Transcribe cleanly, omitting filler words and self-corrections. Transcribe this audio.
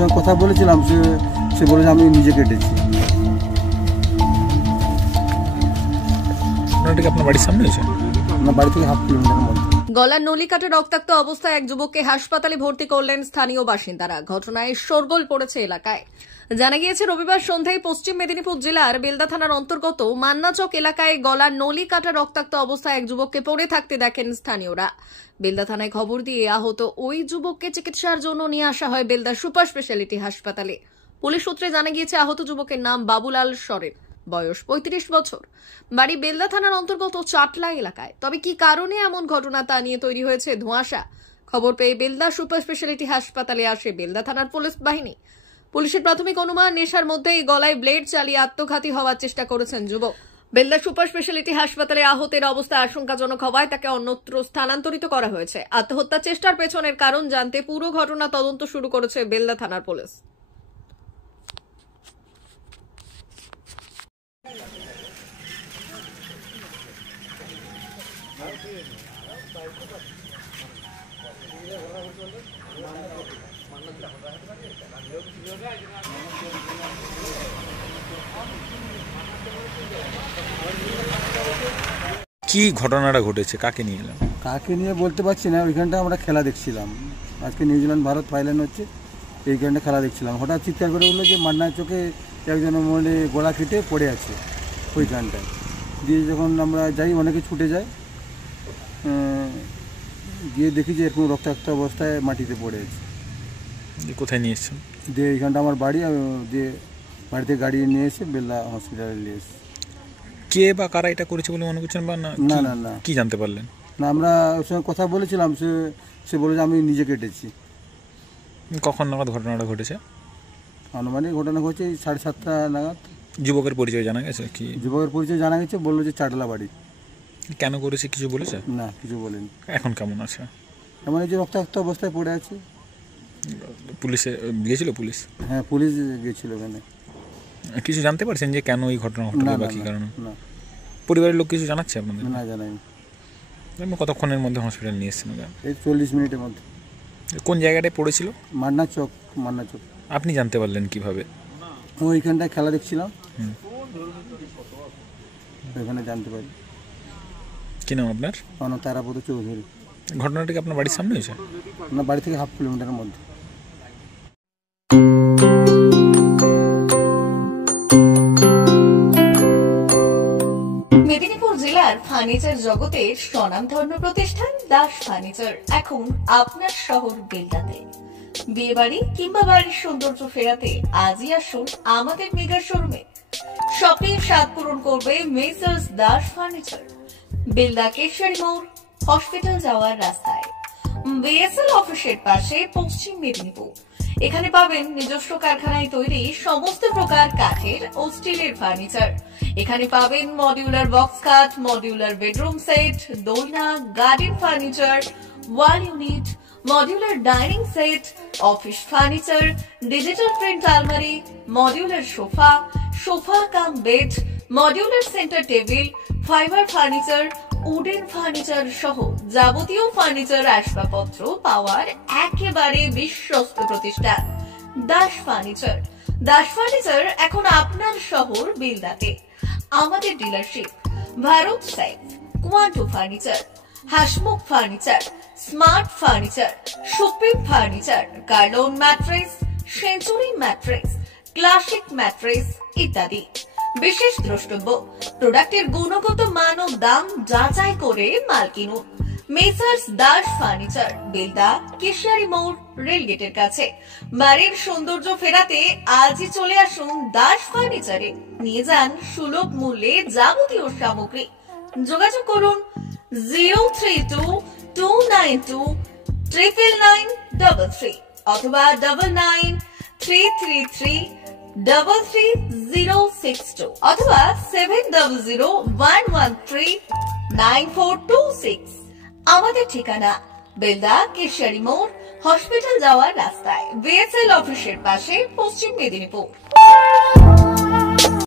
সঙ্গে কথা বলেছিলাম, সে বলেছে আমি নিজে কেটেছি। আপনার বাড়ির সামনে হয়েছে? আপনার বাড়ি থেকে 1/2 কিলোমিটারের মধ্যে। গলার নলি কাটা রক্তাক্ত অবস্থায় এক যুবককে হাসপাতালে ভর্তি করলেন স্থানীয় বাসিন্দারা। ঘটনায় শোরগোল পড়েছে এলাকায়। জানা গিয়েছে রবিবার সন্ধ্যায় পশ্চিম মেদিনীপুর জেলার বেলদা থানার অন্তর্গত মান্নাচক এলাকায় গলার নলি কাটা রক্তাক্ত অবস্থায় এক যুবককে পড়ে থাকতে দেখেন স্থানীয়রা। বেলদা থানায় খবর দিয়ে আহত ওই যুবককে চিকিৎসার জন্য নিয়ে আসা হয় বেলদা সুপার স্পেশালিটি হাসপাতালে। পুলিশ সূত্রে জানা গিয়েছে আহত যুবকের নাম বাবুলাল সরেন, বয়স 35 বছর, বাড়ি বেলদা থানার অন্তর্গত চাটলা এলাকায়। তবে কি কারণে এমন ঘটনা তা নিয়ে তৈরি হয়েছে ধোঁয়াশা। খবর পেয়ে বেলদা সুপার স্পেশালিটি হাসপাতালে আসে বেলদা থানার পুলিশ বাহিনী। পুলিশের প্রাথমিক অনুমান নেশার মধ্যেই গলায় ব্লেড চালিয়ে আত্মঘাতী হওয়ার চেষ্টা করেছেন যুবক। বেলদা সুপার স্পেশালিটি হাসপাতালে আহতের অবস্থা আশঙ্কাজনক হওয়ায় তাকে অন্যত্র স্থানান্তরিত করা হয়েছে। আত্মহত্যার চেষ্টার পেছনের কারণ জানতে পুরো ঘটনা তদন্ত শুরু করেছে বেলদা থানার পুলিশ। কি ঘটনাটা ঘটেছে, কাকে নিয়ে এলাম? কাকে নিয়ে বলতে পারছি না। ওইখানটা আমরা খেলা দেখছিলাম, আজকে নিউজিল্যান্ড ভারত ফাইনাল হচ্ছে, এইখানটা খেলা দেখছিলাম। হঠাৎ চিৎকার করে বললো যে মান্না চোখে একজন মনে গলা কেটে পড়ে আছে ওইখানটায়। দিয়ে যখন আমরা যাই, অনেকে ছুটে যায়, গিয়ে দেখি যে এরকম রক্তাক্ত অবস্থায় মাটিতে পড়ে আছে। কোথায় নিয়ে এসছেন? দিয়ে এইখানটা আমার বাড়ি, দিয়ে বাড়িতে গাড়ি নিয়ে এসে বেলদা হসপিটালে নিয়ে এসে। কে বা কারা এটা করেছে বলে মনে করছেন? বা না না না, কি জানতে পারলেন? না, আমরা ওর সঙ্গে কথা বলেছিলাম, সে বলেছে আমি নিজে কেটেছি। কখন নাগাদ ঘটনাটা ঘটেছে? আনুমানিক ঘটনা ঘটেছে 7:30 নাগাদ। যুবকের পরিচয় জানা গেছে? কি যুবকের পরিচয় জানা গেছে, বললো যে চাটলা বাড়ি। কেন করেছে কিছু বলেছে? না, কিছু বলেনি। এখন কেমন আছে? এমন এই যে রক্তাক্ত অবস্থায় পড়ে আছে। পুলিশে গিয়েছিল? পুলিশ? হ্যাঁ, পুলিশ গিয়েছিল ওখানে। কিছু জানতে পারছেন যে কেন এই ঘটনা ঘটলো বা কি কারণে? না, পরিবারের লোক কিছু জানাচ্ছে আপনাদের? না, জানাইনি। কতক্ষণের মধ্যে হসপিটাল নিয়ে এসেছেন? এই 40 মিনিটের মধ্যে। কোন জায়গাটায় পড়েছিল? মান্না চক। আপনি জানতে পারলেন কিভাবে? ওইখানটায় খেলা দেখছিলাম, ওইখানে জানতে পারি। কি নাম আপনার? তারাপদ চৌধুরী। ঘটনাটা কি আপনার বাড়ির সামনে হয়েছে? আপনার বাড়ি থেকে 1/2 কিলোমিটারের মধ্যে। মেদিনীপুর জেলার ফার্নিচার জগতের স্বনামধন্য প্রতিষ্ঠান দাস ফার্নিচার এখন আপনার শহর বেলদাতে। বিয়ে বাড়ি কিংবা বাড়ির সৌন্দর্য ফেরাতে আজই আসুন আমাদের মেগা শোরুমে। শপিং স্বাদ পূরণ করবে মেসার্স দাস ফার্নিচার, বেলদা কেশরী মোড়, হসপিটাল যাওয়ার রাস্তায়, বিএসএল অফিসের পাশে, পশ্চিম মেদিনীপুর। এখানে পাবেন নিজস্ব কারখানায় তৈরি সমস্ত প্রকার কাঠের ও স্টিলের ফার্নিচার। এখানে পাবেন modular box cut, modular bedroom set, দোলনা, garden furniture, wall unit, modular dining set, office furniture, digital print আলমারি, modular sofa cum bed, modular centre table, fibre furniture, wooden furniture সহ যাবতীয় ফার্নিচার আসবাবপত্র পাওয়ার একেবারে বিশ্বস্ত প্রতিষ্ঠান দাস ফার্নিচার। দাস ফার্নিচার এখন আপনার শহর বেলদাতে। আমাদের dealership Bharat side, Quanto furniture, Hasmukh furniture, smart furniture, supreme furniture, Kurlon mattress, century mattress, classic mattress ইত্যাদি। বিশেষ দ্রষ্টব্য, প্রোডাক্টের গুণগত মান ও দাম যাচাই করে মাল কিনুন। মেসার্স দাস ফার্নিচার, বেলদা কেশরী মোড়, রেলগেটের কাছে। বাড়ির সৌন্দর্য ফেরাতে আজই চলে আসুন দাস ফার্নিচারে। নিয়ে যান সুলভ মূল্যে যাবতীয় সামগ্রী। যোগাযোগ করুন 03229299933 অথবা 9933333062 অথবা 7001139426। আমাদের ঠিকানা বেলদা কেশরী মোড়, হসপিটাল যাওয়ার রাস্তায়, বিএসএল অফিসের পাশে, পশ্চিম মেদিনীপুর।